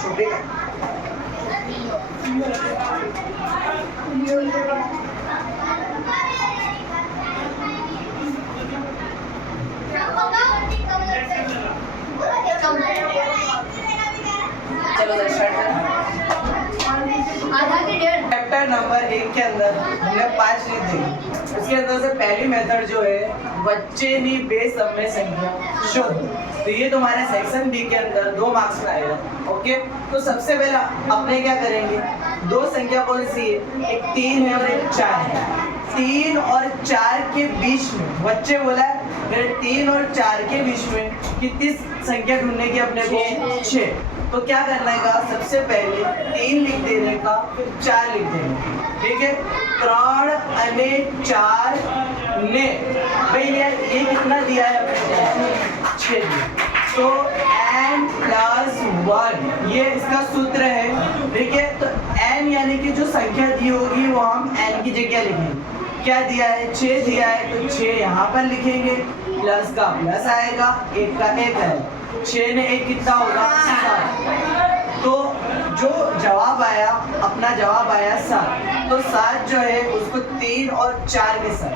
छोटे का चलो स्टार्ट करें। चैप्टर नंबर 1 के अंदर हमने 5 रीत देखी। उसके अंदर से पहली मेथड जो है बच्चे नी बेसमय संख्या शोध, तो ये तुम्हारे सेक्शन बी के अंदर 2 मार्क्स में आएगा। ओके, तो सबसे पहले अपने क्या करेंगे, 2 संख्या कौन सी है, एक 3 है और एक 4 है। 3 और 4 के बीच में बच्चे बोला है 3 और 4 के बीच में कितनी संख्या ढूंढने की अपने को, 6। तो क्या करना है का, सबसे पहले 3 लिख देने का, फिर 4 लिख देने, ठीक है। 3 अने 4 ने भाई ये कितना दिया है अपने, 6 दिया। तो n प्लस 1 ये इसका सूत्र है, ठीक है। तो n यानी कि जो संख्या दी होगी वो हम n की जगह लिखेंगे। क्या दिया है, 6 दिया है, तो 6 यहाँ पर लिखेंगे, प्लस का प्लस आएगा, 1 का 1 है, 6 ने 1 कितना होगा, 7। तो जो जवाब आया, अपना जवाब आया 7। तो 7 जो है उसको 3 और 4 के साथ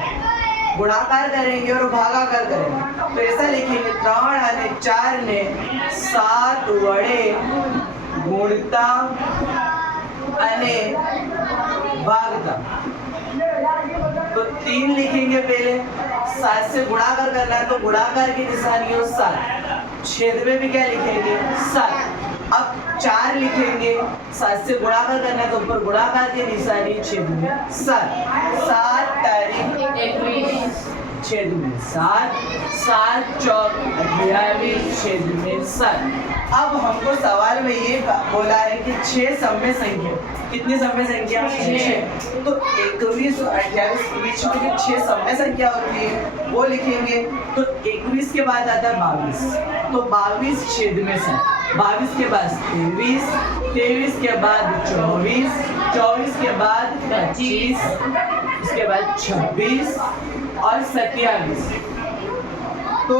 गुणाकार करेंगे और भागाकार करेंगे। तो ऐसा लिखेंगे 3 અને 4 ने 7 વડે गुणता અને भागता। तो 3 लिखेंगे, पहले 7 से गुणाकार करना है तो गुणाकार की निशानी हो 7, छेद में भी क्या लिखेंगे, 7। अब 4 लिखेंगे, 7 से गुणाकार करना है तो ऊपर गुणाकार की निशानी, छेद में 7। 7 तारीख 21, छेद में 7, 7 चौक 28, छेद में 7। अब हमको सवाल में ये बोला है कि 6 सम्य संख्या, कितनी सम्य संख्या, 6। तो 21 और 28 के बीच में जो 6 सम्य संख्या होती है वो लिखेंगे। तो 21 के बाद आता है 22, तो 22 छेद में 7, 22 के बाद 23, 23 के बाद 24, 24 के बाद 25, उसके बाद 26 और 27। तो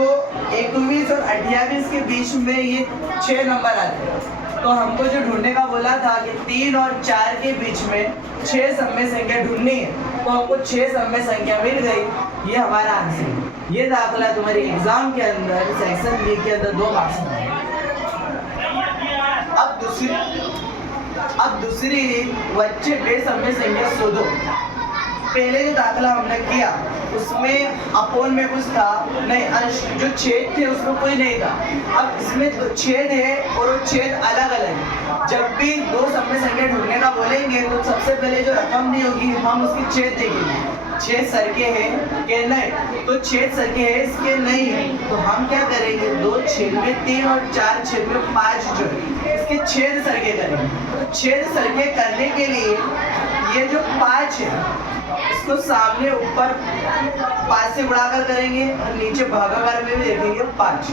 21 और 28 के बीच में ये 6 नंबर आते हैं। तो हमको जो ढूंढने का बोला था कि 3 और 4 के बीच में 6 सम्य संख्या ढूंढनी है, तो हमको 6 सम्य संख्या मिल गई। ये हमारा आंसर है। ये दाखला तुम्हारे एग्जाम के अंदर सेक्शन बी के अंदर 2 मार्क्स में। अब दूसरी बच्चे बेसम्य संख्या शोधो। पहले जो दाखला हमने किया उसमें अपोन में कुछ था नहीं, अंश जो छेद थे उसमें कोई नहीं था। अब इसमें तो छेद है और वो छेद अलग अलग है। जब भी 2 सम्य संख्या ढूंढने का बोलेंगे तो सबसे पहले जो रकम नहीं होगी हम उसकी छेद देखेंगे, छेद सरके हैं कि नहीं, तो छेद सरके हैं इसके नहीं है, तो हम क्या करेंगे, 2 छेद में 3 और 4 छेद में 5 जो है इसके छेद सरके करेंगे। तो छेद सरके करने के लिए ये जो 5 है इसको सामने ऊपर 5 से गुणाकार करेंगे और नीचे भागाकार में भी देखेंगे 5।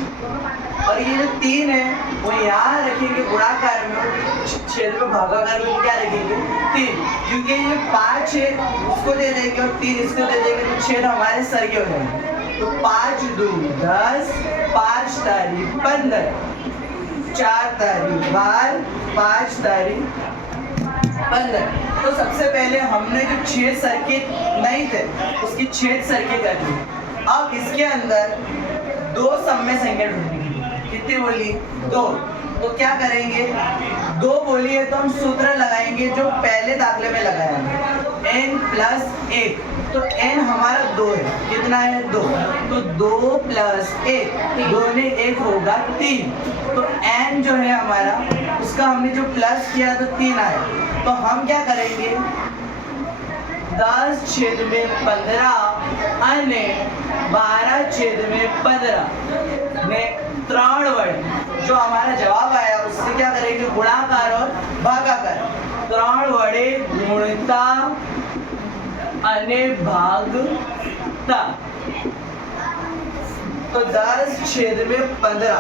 और ये जो 3 है वो यहाँ रखेंगे गुणाकार में, छेद में भागाकार में क्या रखेंगे, 3, क्योंकि ये 5 है उसको दे देंगे और 3 इसको दे देंगे, तो छेद हमारे सर के हो जाएंगे। तो 5 2 10, 5 तारीख 15, 4 तारीख 12, 5 तारीख 15। तो सबसे पहले हमने जो छेद सरके नहीं थे उसकी छेद सरके कर दी। अब इसके अंदर 2 सम्य संख्या ढूंढेंगे, कितनी बोली, 2। तो क्या करेंगे, 2 बोली है तो हम सूत्र लगाएंगे जो पहले दाखले में लगाया है, n प्लस 1। तो n हमारा 2 है, कितना है, 2। तो 2 प्लस 1, 2 ने 1 होगा 3। तो n जो है हमारा उसका हमने जो प्लस किया तो 3 आया। तो हम क्या करेंगे, 10 छेद में 15 અને 12 छेद में 15 ने 3 वड़े जो हमारा जवाब आया उससे क्या करेंगे, गुणाकार और भागाकार। 3 वड़े गुणता અને भागता। तो 10 छेद में 15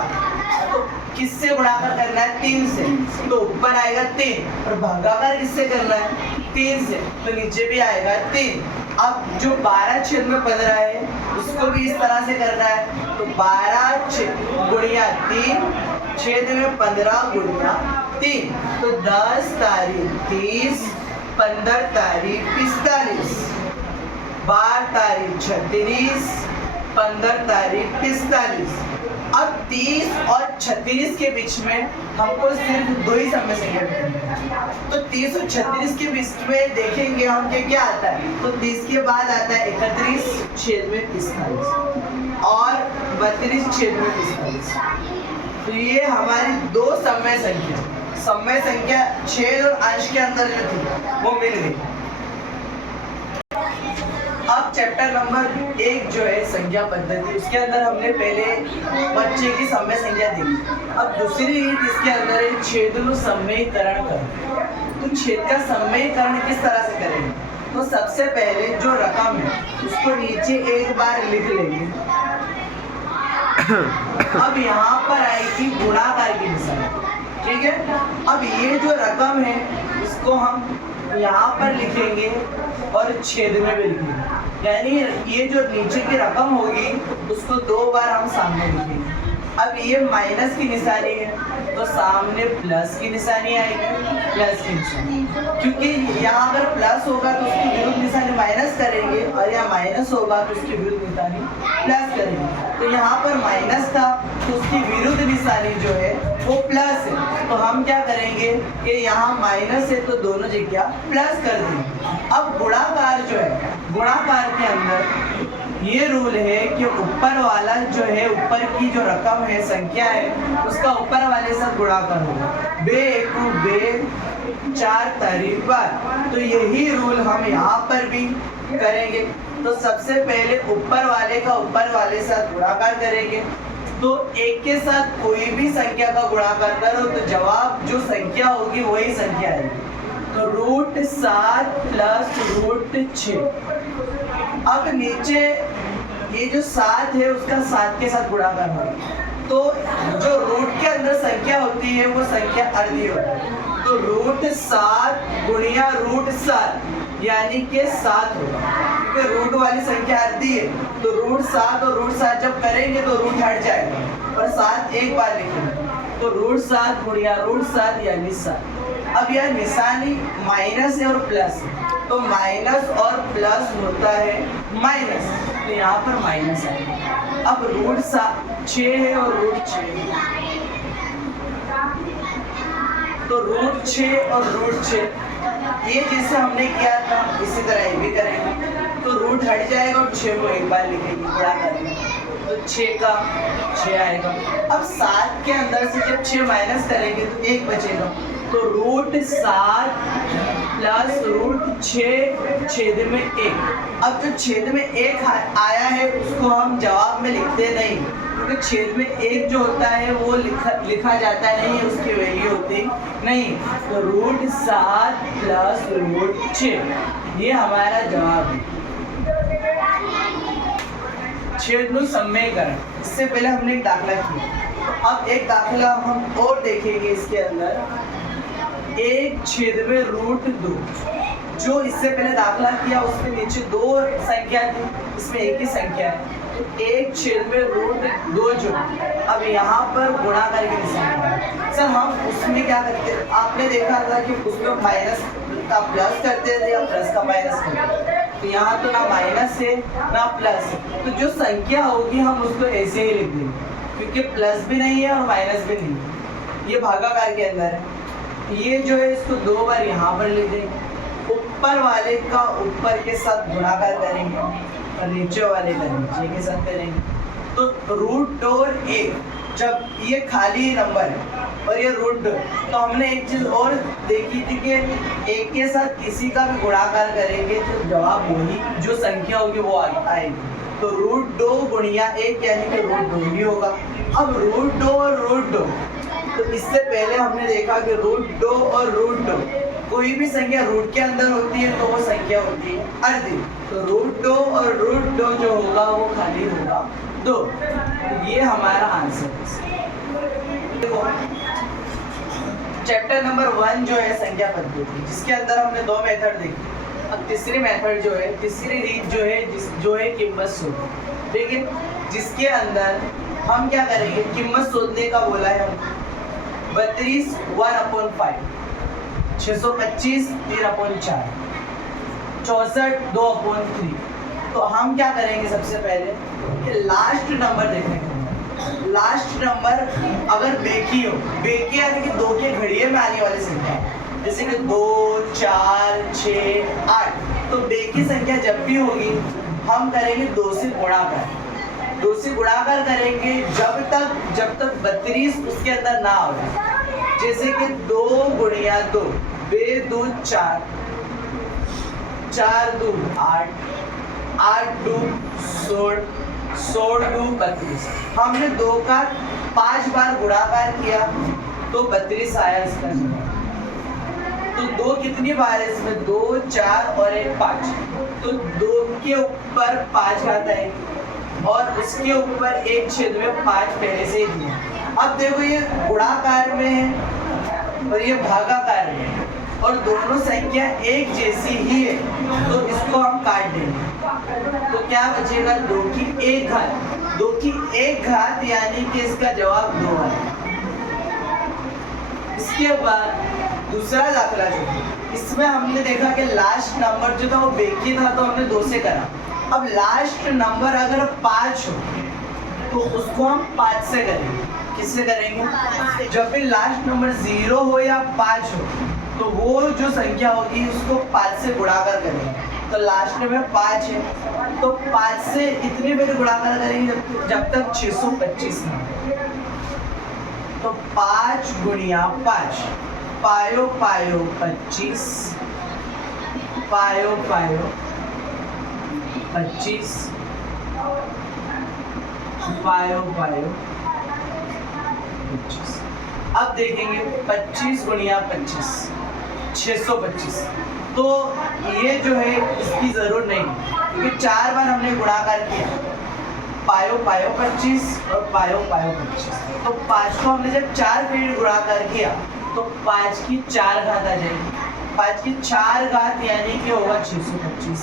तो किससे गुणाकार करना है, 3 से, तो ऊपर आएगा 3, और भागाकार किससे करना है, 3 से, तो नीचे भी आएगा 3। अब जो 12 छेद में 15 है उसको भी इस तरह से करना है। तो 12 गुणिया 3 छेद में 15 गुणिया 3, तो 10 तारीख 30, 15 तारीख 45, 12 तारीख 36, 15 तारीख 45। अब 30 और 36 के बीच में हमको सिर्फ दो ही समय संख्या मिलेंगे। तो 30 और 36 के बीच में देखेंगे हम कि क्या आता है। तो 30 के बाद आता है 31 छेद में 45 और 32 छेद में 45। तो ये हमारी दो समय संख्या छेद और अंश के अंदर जो थी वो मिल गई। अब चैप्टर नंबर 1 जो है संख्या पद्धति, उसके अंदर हमने पहले बच्चे की समय संख्या देखी। अब दूसरी रीत इसके अंदर है छेद समयकरण कर। तो छेद का समयकरण किस तरह से करेंगे। तो सबसे पहले जो रकम है उसको नीचे एक बार लिख लेंगे। अब यहाँ पर आएगी गुणाकार की निशानी, ठीक है। अब ये जो रकम है इसको हम यहाँ पर लिखेंगे और छेद में भी लिखेंगे, यानी ये जो नीचे की रकम होगी उसको दो बार हम सामने लिखेंगे। अब ये माइनस की निशानी है तो सामने प्लस की निशानी आएगी, प्लस की निशानी, क्योंकि यहाँ अगर प्लस होगा तो उसकी विरुद्ध निशानी माइनस करेंगे और यहाँ माइनस होगा तो उसकी विरुद्ध निशानी प्लस करेंगे। तो यहाँ पर माइनस था तो उसकी विरुद्ध निशानी जो है वो प्लस है। तो हम क्या करेंगे कि यहाँ माइनस है तो दोनों जगह प्लस कर देंगे। अब गुणाकार जो है, गुणाकार के अंदर ये रूल है कि ऊपर वाला जो है, ऊपर की जो रकम है, संख्या है, उसका ऊपर वाले से गुणाकार होगा। बे एकू बे 4 तारीख बार। तो यही रूल हम यहाँ पर भी करेंगे। तो सबसे पहले ऊपर वाले का ऊपर वाले साथ गुणाकार करेंगे। तो एक के साथ कोई भी संख्या का गुणाकार करो तो जवाब जो संख्या होगी वही संख्या आएगी। तो √7 प्लस √6। अब नीचे ये जो 7 है उसका 7 के साथ गुणाकार होगा। तो जो रूट के अंदर संख्या होती है वो संख्या अर्धी होती है। तो √7 गुणिया √7 यानी कि 7 होगा, क्योंकि रूट वाली संख्या अर्धी है। तो √7 और √7 जब करेंगे तो रूट हट जाएगा और 7 एक बार लिखेंगे। तो √7 गुणिया √7 यानी 7। अब यह निशानी माइनस है और प्लस है, तो माइनस और प्लस होता है माइनस, तो यहाँ पर माइनस आएगा। अब √6 है और √6, तो √6 और √6 ये जैसे हमने किया था इसी तरह ये भी करेंगे। तो रूट हट जाएगा और 6 को एक बार लिखेंगे गुणा करेंगे, तो 6 का 6 आएगा। अब 7 के अंदर से जब 6 माइनस करेंगे तो 1 बचेगा। तो √7 प्लस √6 छेद में 1। अब जो छेद में 1 आया है उसको हम जवाब में लिखते नहीं, क्योंकि छेद में 1 जो होता है वो लिखा जाता नहीं, उसकी वैल्यू होती नहीं। तो √7 प्लस √6 ये हमारा जवाब है। छेद समयकरण, इससे पहले हमने एक दाखला किया। अब एक दाखला हम और देखेंगे इसके अंदर। 1 छेद में √2, जो इससे पहले दाखला किया उसमें नीचे 2 संख्या थी, इसमें एक ही संख्या है। तो 1 छेद में √2 जो अब यहाँ पर गुणाकार की निशानी। सर हम उसमें क्या करते हैं, आपने देखा था कि उसमें माइनस का प्लस करते थे या प्लस का माइनस करते थे। तो यहाँ तो ना माइनस है ना प्लस है, तो जो संख्या होगी हम उसको ऐसे ही लिख देंगे, क्योंकि प्लस भी नहीं है और माइनस भी नहीं है। ये भागाकार के अंदर है। ये जो है इसको 2 बार यहाँ पर लिख देंगे। ऊपर वाले का ऊपर के साथ गुणाकार करेंगे और नीचे वाले का नीचे के साथ करेंगे। तो √2 और 1 जब ये खाली नंबर है और ये √2, तो हमने एक चीज़ और देखी थी कि 1 के साथ किसी का भी गुणाकार करेंगे तो जवाब वही जो संख्या होगी वो आएगी। तो √2 गुणिया 1 यानी कि √2 ही होगा। अब √2 और √2, तो इससे पहले हमने देखा कि √2 और √2 कोई भी संख्या रूट के अंदर होती है तो वो संख्या होती है अर्धी। तो √2 और √2 जो होगा वो खाली होगा 2। ये हमारा आंसर है। देखो चैप्टर नंबर 1 जो है संख्या पद्धति, जिसके अंदर हमने 2 मेथड देखी। अब तीसरी मेथड जो है, तीसरी रीत जो है जो है कीमत शोध। ठीक है, जिसके अंदर हम क्या करेंगे, कीमत शोधने का बोला है हम 32 1/5, 625 3/4, 64 2/3। तो हम क्या करेंगे, सबसे पहले कि लास्ट नंबर देखने के लिए, लास्ट नंबर अगर बेकी हो, बेकी यानी कि दो के घड़िए में आने वाली संख्या, जैसे कि 2 4 6 8, तो बेकी संख्या जब भी होगी हम करेंगे 2 से गुणाकार, 2 से गुणाकार करेंगे जब तक 32 उसके अंदर ना हो। जैसे कि 2 गुणिया 2 2 2 4, 4 2 8, 8 2 16, 16 2 32। हमने 2 का 5 बार गुणाकार किया तो 32 आया इसका जवाब। तो 2 कितनी बार है इसमें, 2 4 और 1 5, तो 2 के ऊपर 5 घात आएगी और उसके ऊपर एक छेद में 5 पहले से ही दिया। अब देखो ये गुणाकार में है और ये भागाकार में है और दोनों संख्या एक जैसी ही है, तो इसको हम काट देंगे। तो क्या बचेगा, 2 की 1 घात, 2 की 1 घात यानी कि इसका जवाब 2 है। इसके बाद दूसरा दाखला जो है, इसमें हमने देखा कि लास्ट नंबर जो था वो बेकी था, तो हमने 2 से करा। अब लास्ट नंबर अगर 5 हो तो उसको हम 5 से करेंगे। किससे करेंगे, जब भी लास्ट नंबर 0 हो या 5 हो तो वो जो संख्या होगी उसको 5 से गुणाकार करेंगे। तो लास्ट में 5 है तो 5 से इतनी बार गुणाकार करेंगे जब तक 625 ना हो। तो 5 गुणिया 5, पायो पायो 25, पायो पायो 25, पायो पायो 25। अब देखेंगे 25 गुणिया 25 625। तो ये जो है इसकी जरूरत नहीं, क्योंकि 4 बार हमने गुणाकार किया, पायो पायो 25 और पायो पायो 25। तो 5 को हमने जब 4 बार गुणाकार किया तो 5 की 4 घात आ जाएगी, 5 की 4 घात यानी कि होगा 625।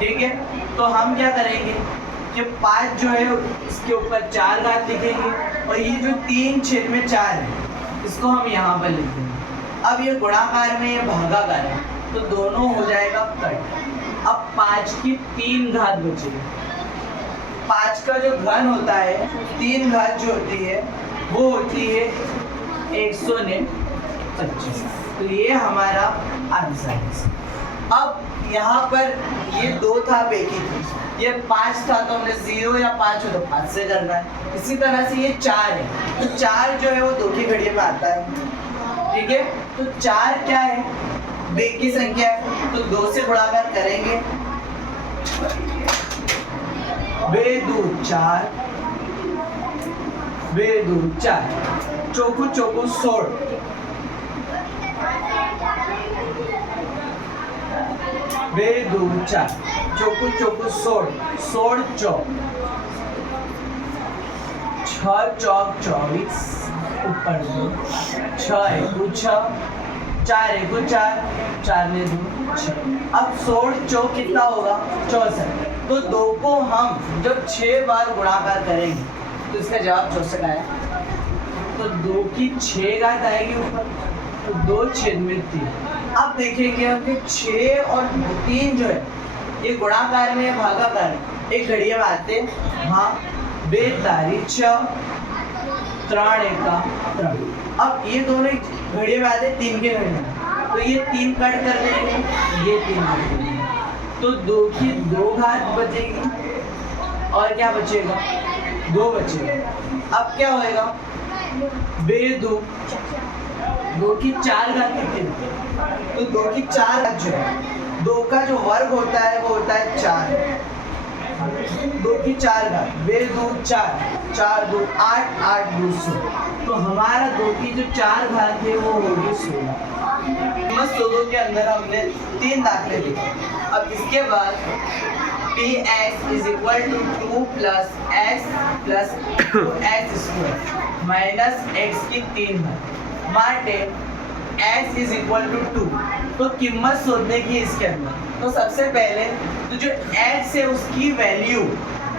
ठीक है, तो हम क्या करेंगे कि 5 जो है इसके ऊपर 4 घात लिखेंगे और ये जो 3 छेद में 4 है इसको हम यहाँ पर लिख देंगे। अब ये गुणाकार में ये भागाकार है तो दोनों हो जाएगा कट। अब 5 की 3 घात बचेगी, 5 का जो घन होता है 3 घात जो होती है वो होती है 125। तो ये हमारा आंसर है। अब यहाँ पर ये 2 था बेकी थी, ये 5 था तो हमने 0 या 5 हो तो 5 से करना है। इसी तरह से ये 4 है तो 4 जो है वो 2 की घड़ियों में आता है। ठीक है, तो 4 क्या है, बेकी संख्या है तो 2 से गुणाकार करेंगे, 2 2 4, 2 2 4, चौकू चौकू 16, 2 2 4, चौकू चौकू 16, 16 चौक, 6 चौक 24, ऊपर 2, 6 1 6, 4 1 4, 4 ने 2 6। अब 16 चौक कितना होगा, 64। तो 2 को हम जब 6 बार गुणाकार करेंगे तो इसका जवाब 64 आया। तो 2 की 6 घात आएगी ऊपर, तो 2 छेद में 3। अब देखेंगे हम कि 6 और 3 जो है ये गुणाकार में भागाकार एक घड़िया में आते, हाँ, 2 तारी 6, 3 एका 3। अब ये दोनों घड़िया में आते 3 के घड़िया, तो ये 3 कट कर देंगे, ये 3 कट देंगे, तो 2 की 2 घात बचेगी और क्या बचेगा, 2 बचेगा। अब क्या होएगा, 2 की 4 घात कितनी, तो 2 की 4 घात जो है 2 का जो वर्ग होता है वो होता है 4, 2 की 4 घात, 2 2 4, 4 2 8, 8 2 16। तो हमारा 2 की जो 4 घात है वो होगी 16। बस 2 के अंदर हमने 3 दाखले लिखे। अब इसके बाद px is equal to 2 plus x plus 2x square minus x की 3 घात, માટે x इज इक्वल टू 2। तो कीमत शोधने की इसके अंदर, तो सबसे पहले तो जो x है उसकी वैल्यू,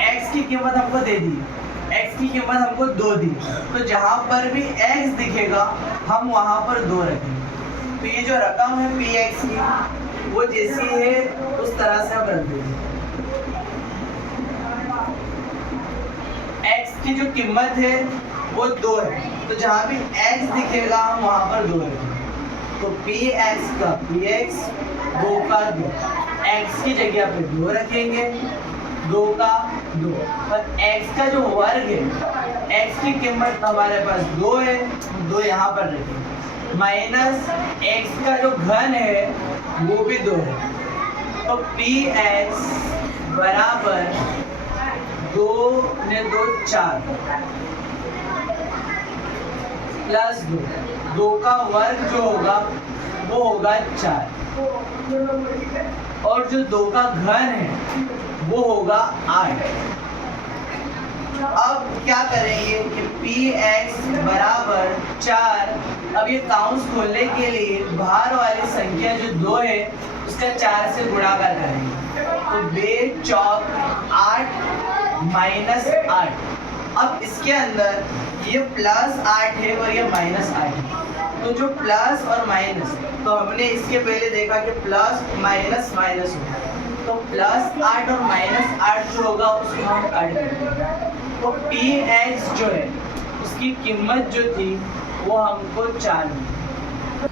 x की कीमत हमको दे दी, x की कीमत हमको 2 दी, तो जहाँ पर भी x दिखेगा हम वहाँ पर 2 रखेंगे। तो ये जो रकम है px की वो जैसी है उस तरह से हम रख देंगे। x की जो कीमत है वो 2 है, तो जहाँ भी x दिखेगा हम वहाँ पर 2 रखेंगे। तो px का px 2 का 2, x की जगह पे 2 रखेंगे, 2 का 2, और x का जो वर्ग है, x की कीमत हमारे पास 2 है, 2 यहाँ पर रखेंगे, माइनस x का जो घन है वो भी 2 है। तो px बराबर 2 ने 2 4 प्लस 2 का वर्ग जो होगा वो होगा 4, और जो 2 का घन है वो होगा 8। अब क्या करेंगे कि px बराबर 4, अब ये काउंस खोलने के लिए बाहर वाली संख्या जो 2 है उसका 4 से गुणाकार करेंगे, तो 2 चौक 8 माइनस 8। अब इसके अंदर ये प्लस 8 है और ये माइनस 8 है, तो जो प्लस और माइनस, तो हमने इसके पहले देखा कि प्लस माइनस माइनस होगा, तो प्लस 8 और माइनस 8 जो होगा उसको हम काट देंगे। तो px जो है उसकी कीमत जो थी वो हमको 4 मिली।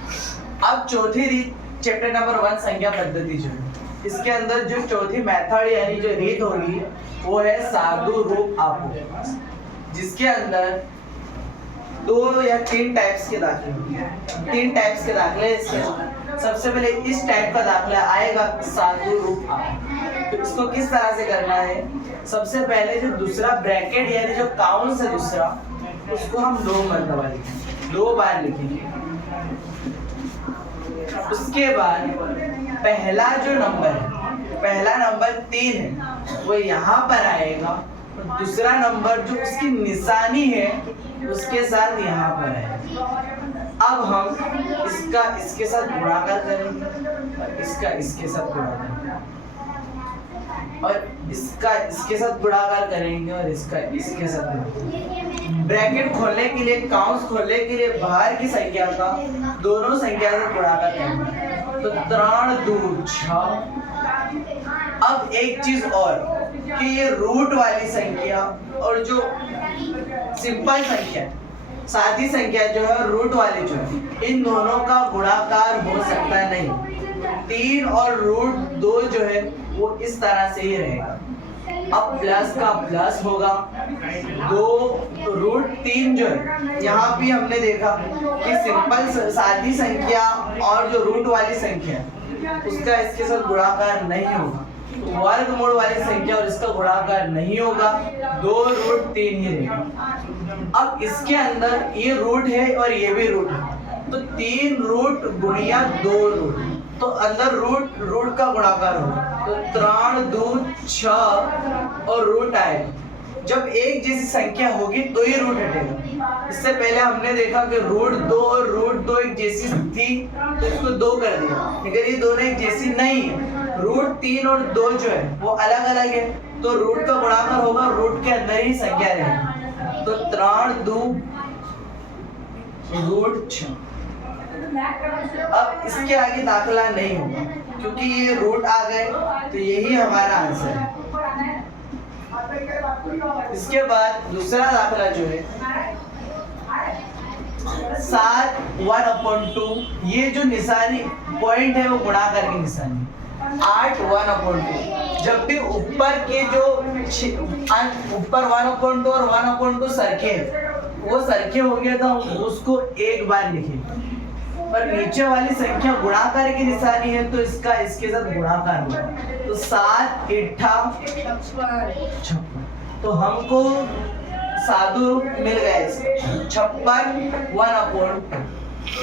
अब चौथी रीत चैप्टर नंबर 1 संख्या पद्धति जो है, इसके अंदर जो चौथी मेथड यानी जो रीत होगी वो है साधु रूप आपो, जिसके अंदर 2 या 3 टाइप्स के दाखिले होंगे। 3 टाइप्स के दाखिले इसके अंदर। सबसे पहले इस टाइप का दाखिला आएगा साधु रूप आपो। तो इसको किस तरह से करना है, सबसे पहले जो दूसरा ब्रैकेट यानी जो काउंस है दूसरा, उसको हम 2 मरतबा लिखेंगे, 2 बार लिखेंगे। उसके बाद पहला जो नंबर है, पहला नंबर 3 है वो यहाँ पर आएगा, और दूसरा नंबर जो उसकी निशानी है उसके साथ यहाँ पर आएगा। अब हम इसका इसके साथ गुणाकार करेंगे और इसका इसके साथ गुणाकार करेंगे, और इसका इसके साथ गुणाकार करेंगे और इसका इसके साथ। ब्रैकेट खोलने के लिए, काउंस खोलने के लिए बाहर की संख्या का दोनों संख्या से गुणाकार करेंगे, तो 3 2 6। अब एक चीज और कि ये रूट वाली संख्या और जो सिंपल संख्या, सादी संख्या जो है रूट वाली जो है, इन दोनों का गुणाकार हो सकता नहीं। 3 और रूट 2 जो है वो इस तरह से ही रहेगा। अब प्लस का प्लस होगा, 2 रूट 3 जो है, यहाँ भी हमने देखा कि सिंपल सादी संख्या और जो रूट वाली संख्या उसका इसके साथ गुणाकार नहीं होगा, तो वर्गमूल वाली संख्या और इसका गुणाकार नहीं होगा, 2 रूट 3 ही रहेगा। अब इसके अंदर ये रूट है और ये भी रूट है, तो 3 रूट गुणिया 2 रूट, तो अंदर रूट का गुणाकार होगा, तो 3 2 6 और रूट आए। जब एक जैसी संख्या होगी तो ही रूट हटेगा। इससे पहले हमने देखा कि रूट 2 और रूट 2 एक जैसी थी तो इसको 2 कर दिया, अगर ये दोनों एक जैसी नहीं है, रूट 3 और 2 जो है वो अलग अलग है, तो रूट का गुणाकार होगा, रूट के अंदर ही संख्या रहेगी, तो 3 2 रूट 6। अब इसके आगे दाखिला नहीं होगा क्योंकि ये रूट आ गए, तो यही हमारा आंसर है। इसके बाद दूसरा दाखिला जो है 7 1/2, ये जो निशानी पॉइंट है वो गुणाकार की निशानी, 8 1/2। जब भी ऊपर के जो ऊपर 1/2 और 1/2 सरखे, वो सरखे होंगे तो उसको एक बार लिखेंगे, और नीचे वाली संख्या गुणाकार की निशानी है तो इसका इसके साथ गुणाकार होगा, तो 7 8 56। तो हमको साधु रूप मिल गया, 56 1/2।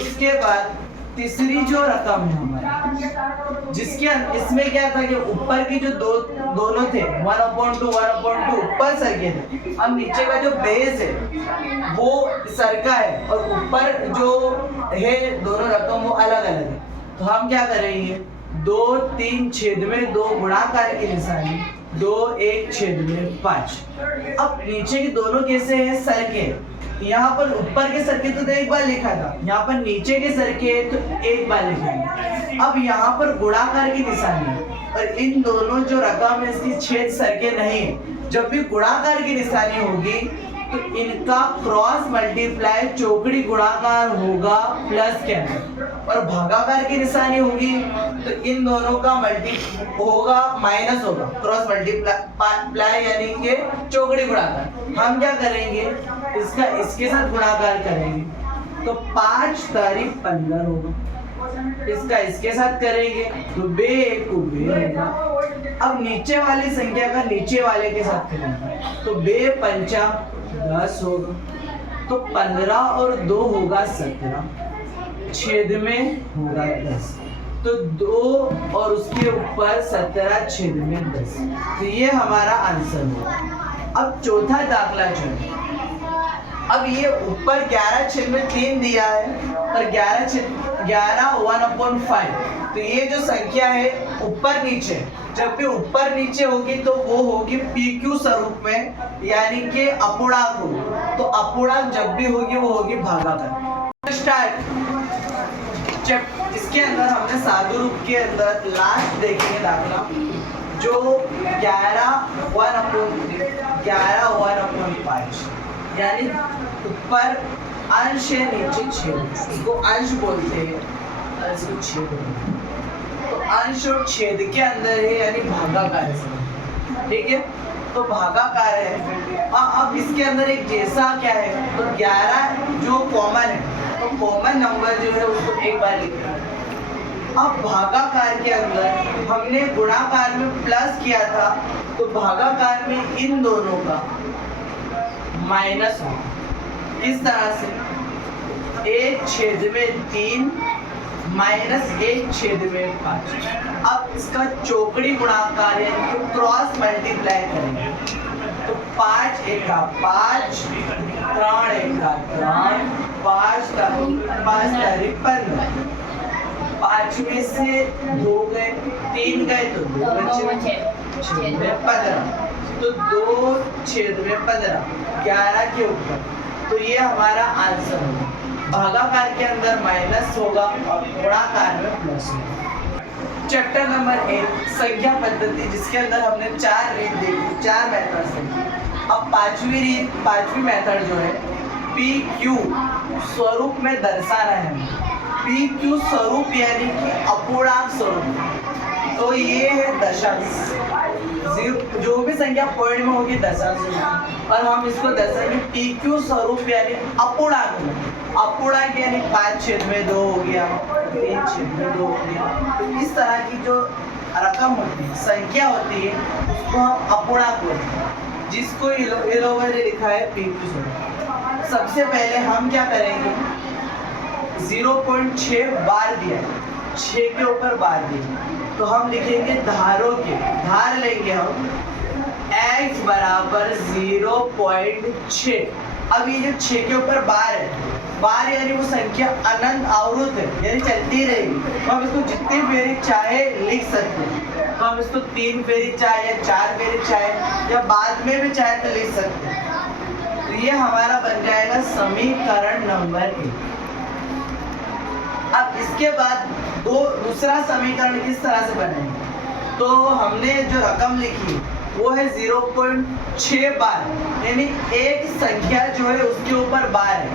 इसके बाद तीसरी जो रकम है हमारी, जिसके इसमें क्या था कि ऊपर की जो दोनों थे 1/2 1/2 ऊपर सरके थे। अब नीचे का जो बेस है वो सरका है और ऊपर जो है दोनों रकम वो अलग अलग है। तो हम क्या करेंगे, 2 3 छेद में 2 गुणाकार की निशानी, 2 1 छेद में 5। अब नीचे के दोनों कैसे हैं, सरके। यहाँ पर ऊपर के सरके तो एक बार लिखा था, यहाँ पर नीचे के सरके तो एक बार लिखेंगे। अब यहाँ पर गुणाकार की निशानी है और इन दोनों जो रकम है इसकी छेद सरके नहीं है। जब भी गुणाकार की निशानी होगी तो इनका क्रॉस मल्टीप्लाई चौकड़ी गुणाकार होगा प्लस के अंदर, और भागाकार की निशानी होगी तो इन दोनों का मल्टी होगा माइनस होगा, क्रॉस मल्टीप्लाई यानी कि चौकड़ी गुणाकार। हम क्या करेंगे, इसका इसके साथ गुणाकार करेंगे तो 5 तारीख 15 होगा। इसका इसके साथ करेंगे तो बे एक को बे होगा। अब नीचे वाली संख्या का नीचे वाले के साथ करेंगे तो बे पंचा 10 होगा, तो 15 और 2 होगा 17, छेद में होगा 10, तो 2 और उसके ऊपर 17 छेद में 10। तो ये हमारा आंसर होगा। अब चौथा दाखला जो है, अब ये ऊपर 11 छेद में 3 दिया है और 11 1/5, तो ये जो संख्या है ऊपर नीचे, जब भी ऊपर नीचे होगी तो वो होगी PQ स्वरूप में, यानी कि अपूर्णांक होगी। तो अपूर्णांक जब भी होगी वो होगी भागाकार। स्टार्ट। इसके अंदर हमने साधु रूप के अंदर लास्ट देखेंगे दाखला जो 11 1/5, यानी ऊपर अंश है नीचे छेद, इसको अंश बोलते हैं और इसको छेद बोलते हैं। तो अंश और छेद के अंदर है यानी भागाकार है, ठीक है। तो भागाकार है। अब इसके अंदर एक जैसा क्या है, तो 11 जो कॉमन है तो कॉमन नंबर जो है उसको एक बार लिखना है। अब भागाकार के अंदर हमने गुणाकार में प्लस किया था तो भागाकार में इन दोनों का माइनस हो। इस तरह से 1 छेद में 3 माइनस 1 छेद में 5। अब इसका चौकड़ी गुणाकार यानी कि क्रॉस मल्टीप्लाई करेंगे तो 5 एक का 5, 3 एक का 3, 5 तारीख 15, 5 में से 2 गए, 3 गए तो 2 बचे, छेद में 15, तो 2 छेद में 15 11 के ऊपर। तो ये हमारा आंसर होगा। भागाकार के अंदर माइनस होगा और गुणाकार में प्लस होगा। चैप्टर नंबर 1 संख्या पद्धति, जिसके अंदर हमने 4 रीत देखी, 4 मेथड्स देखी। अब पांचवी मेथड जो है PQ स्वरूप में दर्शाना है। PQ स्वरूप यानी कि अपूर्णांक स्वरूप, तो ये है दशांश। जो भी संख्या पॉइंट में होगी दशांश होगी, और हम इसको दर्शाएंगे PQ स्वरूप यानी अपूर्णांक में। अपूर्णांक यानी 5 छेद में 2 हो गया, 3 छेद में 2 हो गया। तो इस तरह की जो रकम होती है, संख्या होती है, उसको हम अपूर्णांक बोलते हैं, जिसको इलोवर ने लिखा है PQ स्वरूप। सबसे पहले हम क्या करेंगे, 0.6 बार दिया है, 6 के ऊपर बार दिया, तो हम लिखेंगे धारों के, धार लेंगे हम x बराबर 0.6। अब ये जो 6 के ऊपर बार है, बार यानी वो संख्या अनंत आवृत है, यानी चलती रहेगी। तो हम इसको जितनी फेरी चाहे लिख सकते हैं। तो हम इसको 3 फेरी चाहे या 4 फेरी चाहे या बाद में भी चाहे तो लिख सकते हैं। तो ये हमारा बन जाएगा समीकरण नंबर 1। अब इसके बाद दूसरा समीकरण किस तरह से बनेगा, तो हमने जो रकम लिखी वो है 0.6 बार, यानी एक संख्या जो है उसके ऊपर बार है।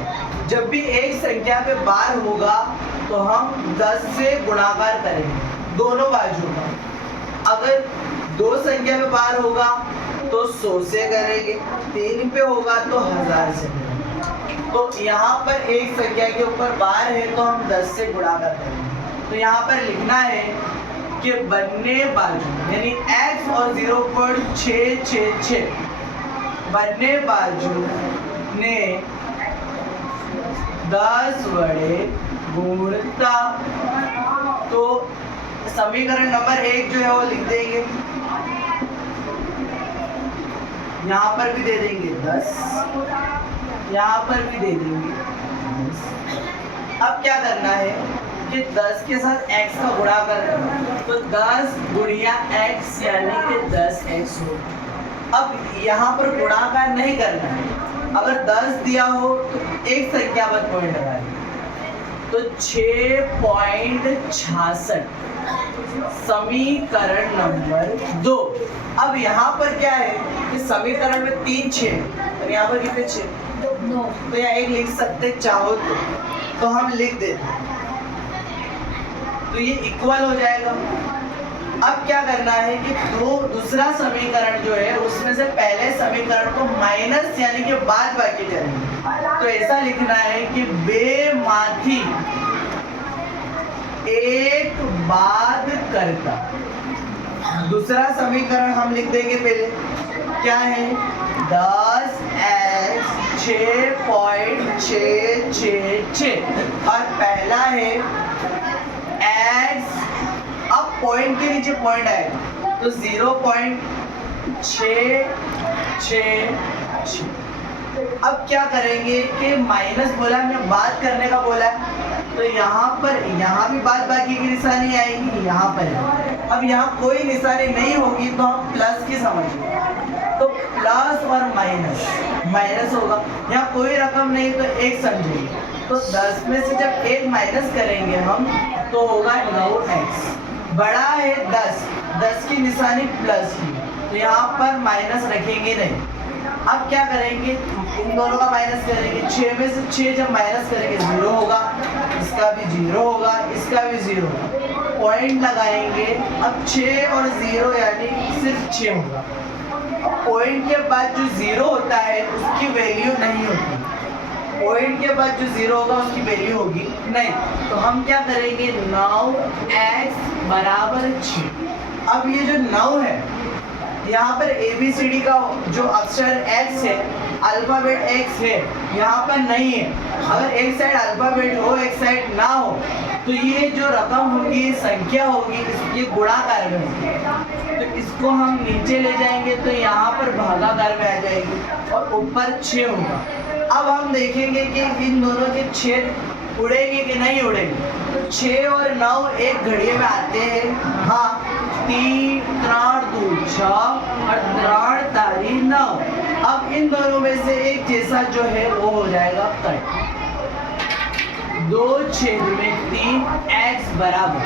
जब भी एक संख्या पे बार होगा तो हम 10 से गुणाकार करेंगे दोनों बाजू का। अगर 2 संख्या पे बार होगा तो 100 से करेंगे, 3 पे होगा तो 1000 से करेंगे। तो यहाँ पर एक संख्या के ऊपर बार है तो हम 10 से गुणाकार करेंगे। तो यहाँ पर लिखना है कि बनने बाजू यानी x और 0.666 बनने बाजू ने 10 वड़े गुणता, तो समीकरण नंबर 1 जो है वो लिख देंगे, यहाँ पर भी दे देंगे 10, यहाँ पर भी दे देंगे 10। अब क्या करना है कि 10 के साथ x का गुणा करना है, तो 10 गुणिया x यानी कि 10x हो। अब यहाँ पर गुणाकार नहीं करना है, अगर 10 दिया हो तो एक संख्याबद्ध पॉइंट लगाएंगे, तो 6.66 समीकरण नंबर 2। अब यहाँ पर क्या है कि समीकरण में 3 6 और यहाँ पर कितने 6, तो यहाँ एक लिख सकते चाहो तो हम लिख देते, तो ये इक्वल हो जाएगा। अब क्या करना है कि दूसरा समीकरण जो है उसमें से पहले समीकरण को माइनस यानी कि बाद बाकी करेंगे, तो ऐसा लिखना है कि बेमाथी एक बाद करता। दूसरा समीकरण हम लिख देंगे पहले, क्या है 10x 6.666 और पहला है x, अब पॉइंट के नीचे पॉइंट आएगा तो 0.666। अब क्या करेंगे कि माइनस बोला हमने, बात करने का बोला है, तो यहाँ भी बाद बाकी की निशानी आएगी, यहाँ पर है। अब यहाँ कोई निशानी नहीं होगी तो हम प्लस की समझेंगे, तो प्लस और माइनस होगा। यहाँ कोई रकम नहीं तो एक समझेंगे, तो 10 में से जब एक माइनस करेंगे हम तो होगा 9x। बड़ा है 10 की निशानी प्लस की, तो यहाँ पर माइनस रखेंगे नहीं। अब क्या करेंगे, इन दोनों का माइनस करेंगे, 6 में से 6 जब माइनस करेंगे 0 होगा, इसका भी 0 होगा, इसका भी 0 होगा, पॉइंट लगाएंगे। अब 6 और 0 यानी सिर्फ 6 होगा। पॉइंट के बाद जो 0 होता है उसकी वैल्यू नहीं होती, पॉइंट के बाद जो 0 होगा उसकी वैल्यू होगी नहीं, तो हम क्या करेंगे 9x बराबर 6। अब ये जो 9 है, यहाँ पर ABCD का जो अक्षर x है, अल्फाबेट x है, यहाँ पर नहीं है। अगर एक साइड अल्फाबेट हो एक साइड ना हो तो ये जो रकम होगी, संख्या होगी, ये गुणाकार में होगी, तो इसको हम नीचे ले जाएंगे तो यहाँ पर भागाकार में आ जाएगी और ऊपर 6 होगा। अब हम देखेंगे कि इन दोनों के छेद उड़ेंगे कि नहीं उड़ेंगे, तो 6 और 9 एक घड़िए में आते हैं, हाँ 3 3 2 6 और 3 तारी 9। अब इन दोनों में से एक जैसा जो है वो हो जाएगा कट, 2 छेद में 3 x बराबर।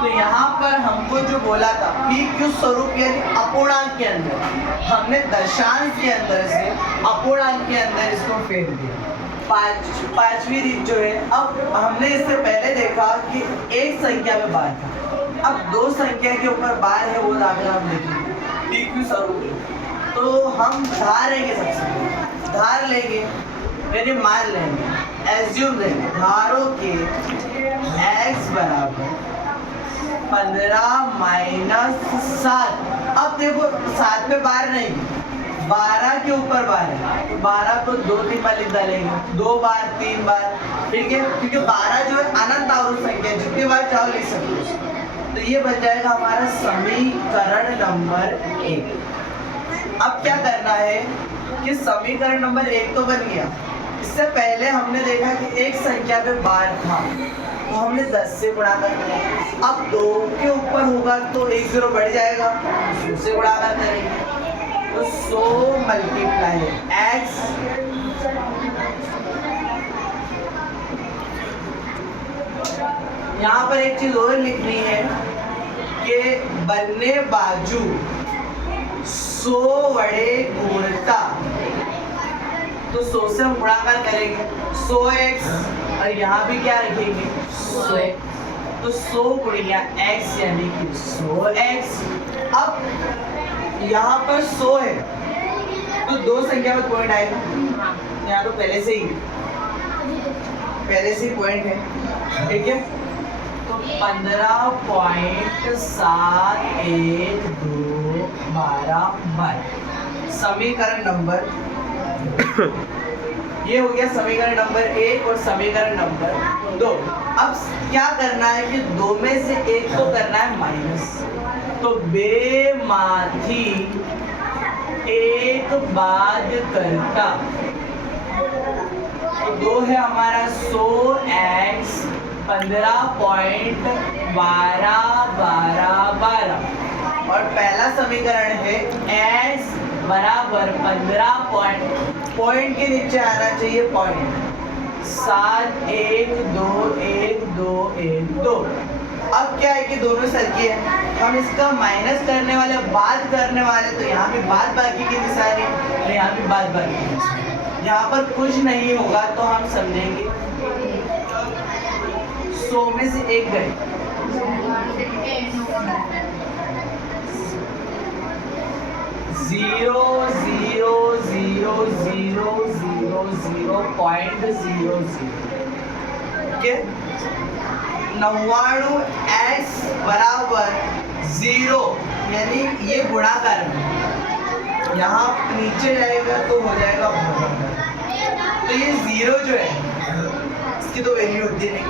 तो यहाँ पर हमको जो बोला था PQ स्वरूप यानी अपूर्णांक के अंदर, हमने दशांश के अंदर से अपूर्णांक के अंदर इसको फेर दिया। पांचवी रीत जो है, अब हमने इससे पहले देखा कि एक संख्या में बार था, अब 2 संख्या के ऊपर बार है, वो दाखिला हम देखेंगे PQ स्वरूप। तो हम धार लेंगे, सबसे धार लेंगे यानी मान लेंगे, एज्यूम लेंगे धारों के x बराबर 15 माइनस 7। अब देखो 7 में बार नहीं, 12 के ऊपर बार है, 12 को 2-3 बार लिख डालेंगे, 2 बार 3 बार, ठीक है, क्योंकि 12 जो है अनंत आवर्त संख्या, जितनी बार चाहो लिख सकते हो। तो ये बन जाएगा हमारा समीकरण नंबर 1। अब क्या करना है कि समीकरण नंबर 1 तो बन गया, इससे पहले हमने देखा कि एक संख्या पे बार था, तो हमने 10 से गुणाकार किया। अब 2 के ऊपर होगा तो 1 0 बढ़ जाएगा, 100 से गुणाकार करेंगे तो 100 मल्टीप्लाई x। यहाँ पर एक चीज और लिखनी है कि बन्ने बाजू 100 वड़े गुणता, तो 100 से हम गुणाकार करेंगे 100x और यहाँ भी क्या रखेंगे 100x, तो 100 गुणिया x यानी कि 100x। अब यहाँ पर 100 है तो 2 संख्या में पॉइंट आएगा, यहाँ तो पहले से ही पॉइंट है, ठीक है, तो 15.712 समीकरण नंबर ये हो गया समीकरण नंबर 1 और समीकरण नंबर 2। अब क्या करना है कि 2 में से 1 को करना है माइनस, तो बेमाथी 1 बाद करता, तो 2 है हमारा 100x 15.12 और पहला समीकरण है x बराबर 15 पॉइंट के नीचे आना चाहिए पॉइंट 7121212। अब क्या है कि दोनों सरकी है, हम इसका माइनस करने वाले बात करने वाले, तो यहाँ भी बाद बाकी की निशानी और यहाँ भी बाद बाकी की निशानी। यहाँ पर कुछ नहीं होगा तो हम समझेंगे 100 में से 1 गए, 0.000000.00। ठीक है, 99x बराबर 0, यानी ये गुणाकार में यहाँ नीचे जाएगा तो हो जाएगा भागाकार। तो ये 0 जो है इसकी तो वैल्यू होती नहीं,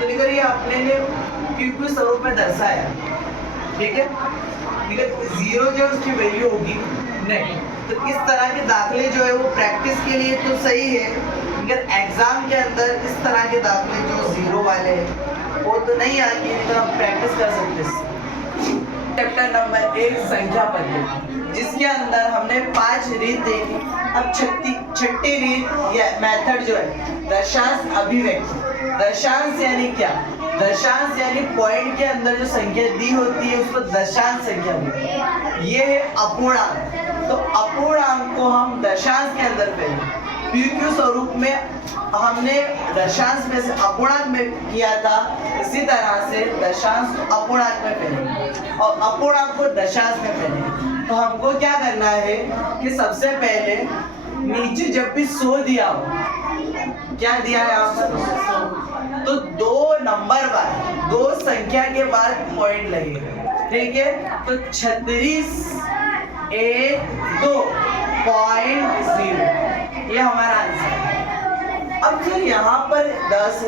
तो लेकर ये अपने ने क्यूब स्वरूप में दर्शाया। ठीक है, 0 जो उसकी वैल्यू होगी नहीं। तो इस तरह के दाखले जो है वो प्रैक्टिस के लिए तो सही है, मगर एग्जाम के अंदर इस तरह के दाखले जो 0 वाले हैं वो तो नहीं आएंगे, तो हम प्रैक्टिस कर सकते हैं। चैप्टर नंबर 1 संख्या पद्धति, जिसके अंदर हमने 5 रीत देखी। अब छठी रीत या मेथड जो है दशांश अभिव्यक्ति। दशांश यानी क्या? दशांश यानी पॉइंट के अंदर जो संख्या दी होती है उसको दशांश संख्या बोलते हैं। ये है अपूर्णांक, तो अपूर्णांक को हम दशांश के अंदर पहले PQ स्वरूप में हमने दशांश में से अपूर्णांक में किया था, इसी तरह से दशांश अपूर्णांक में पहले और अपूर्णांक को दशांश में पहले। तो हमको क्या करना है कि सबसे पहले नीचे जब भी 100 दिया हो, क्या दिया है यहाँ पर, तो 2 नंबर बाद 2 संख्या के बाद पॉइंट लगेगा। ठीक है, तो 3612.0 ये हमारा आंसर। अब फिर यहाँ पर 10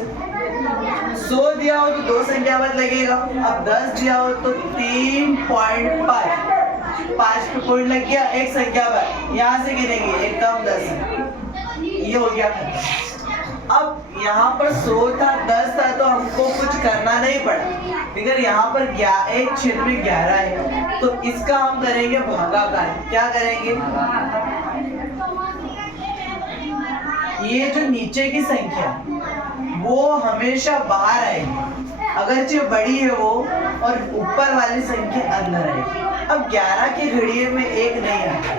100 दिया हो तो 2 संख्या बाद लगेगा। अब 10 दिया हो तो 3.5 पे पॉइंट लग गया, एक संख्या बाद यहाँ से गिनेंगे, 1 कम 10, ये हो गया। अब यहाँ पर 100 था 10 था तो हमको कुछ करना नहीं पड़ा, मगर यहाँ पर 1 छेद में 11 है, तो इसका हम करेंगे भागाकार। क्या करेंगे, ये जो नीचे की संख्या वो हमेशा बाहर आएगी, अगरचे बड़ी है वो, और ऊपर वाली संख्या अंदर आएगी। अब 11 की घड़िए में 1 नहीं आता,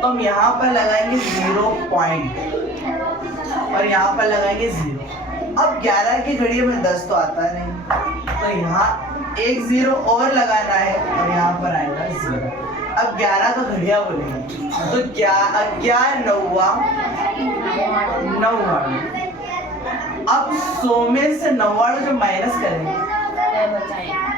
तो हम यहाँ पर लगाएंगे 0 पॉइंट और यहाँ पर लगाएंगे 0। अब 11 की घड़िए में 10 तो आता नहीं, तो यहाँ 1 0 और लगाना है और यहाँ पर आएगा 0। अब 11 का घड़िया बोलेंगे तो 11 9 अब 100 में से 99 जो माइनस करेंगे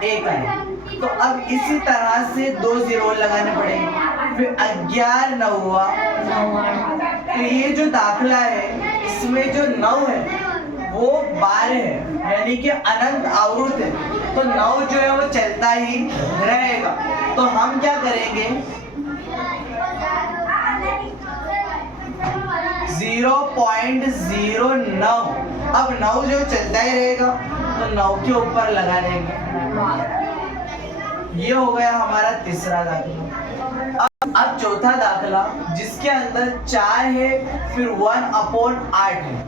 1 आएगा, तो अब इसी तरह से 2 0 लगाने पड़ेंगे। फिर 11 9, तो ये जो दाखला है इसमें जो 9 है वो 12 है, यानी कि अनंत आवृत है, तो 9 जो है वो चलता ही रहेगा। तो हम क्या करेंगे 0.09, अब 9 जो चलता ही रहेगा तो 9 के ऊपर लगा देंगे। ये हो गया हमारा तीसरा दाखला। अब चौथा दाखला जिसके अंदर 4 है फिर 1/8 है,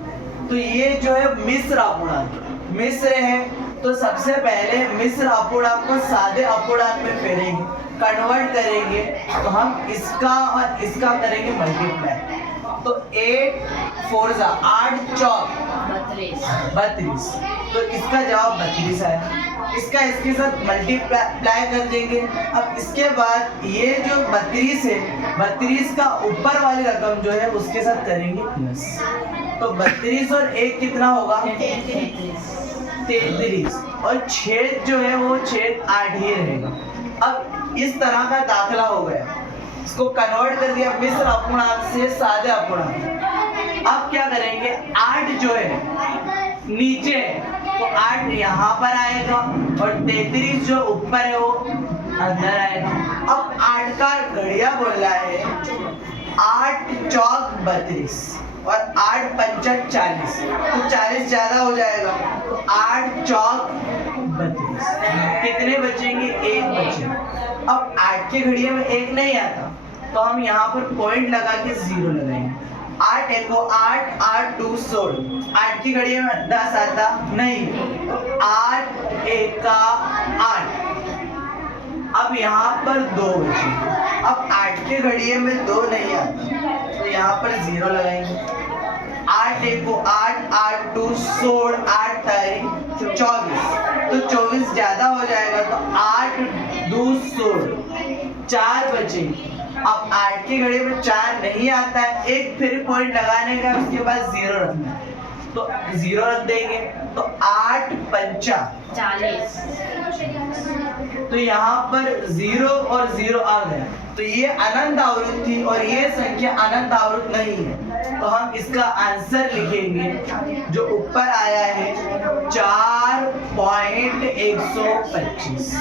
तो ये जो है मिश्र अपूर्णांक मिश्र है, तो सबसे पहले मिश्र अपूर्णांक को सादे अपूर्णांक में फेरेंगे, कन्वर्ट करेंगे, तो हम इसका और इसका करेंगे मल्टीप्लाई, तो 8 4 8 चौक 32, तो इसका जवाब 32 है। इसका इसके साथ मल्टीप्लाई कर देंगे। अब इसके बाद ये जो 32 है, 32 का ऊपर वाली रकम जो है उसके साथ करेंगे प्लस, तो 32 और 1 कितना होगा 33, और छेद जो है वो छेद 8 ही रहेगा। अब इस तरह का दाखला हो गया, इसको कन्वर्ट कर दिया मिश्र अपूर्णांक से सादे अपूर्णांक। अब क्या करें 8 जो है नीचे है तो 8 यहाँ पर आएगा और 33 जो ऊपर है वो अंदर आएगा। अब 8 का घड़िया बोल रहा है 8 चौक 32 और 8 पंचा 40, तो 40 ज्यादा हो जाएगा, तो 8 चौक 32। कितने बचेंगे? 1 बचे। अब 8 के घड़िया में 1 नहीं आता तो हम यहाँ पर पॉइंट लगा के 0 लगाएंगे। 8 1 को 8, 8 2 16। 8 की घड़िया में 10 आता नहीं, तो 8 1 का 8। अब यहाँ पर 2 बचे। अब 8 के घड़िए में 2 नहीं आता तो यहाँ पर 0 लगाएंगे। 8 1 को 8, 8 2 16, 8 तारीख 24, तो 24 ज्यादा हो जाएगा, तो 8 2 16, 4 बचे। अब 8 की घड़ी में 4 नहीं आता है, एक फिर पॉइंट लगाने का, उसके बाद 0 रखना है, तो 0 रख देंगे, तो 8 पंचा 40। तो यहाँ पर 0 और 0 आ गया, तो ये अनंत आवृत्त थी और ये संख्या अनंत आवृत्त नहीं है, तो हम इसका आंसर लिखेंगे जो ऊपर आया है 4.125।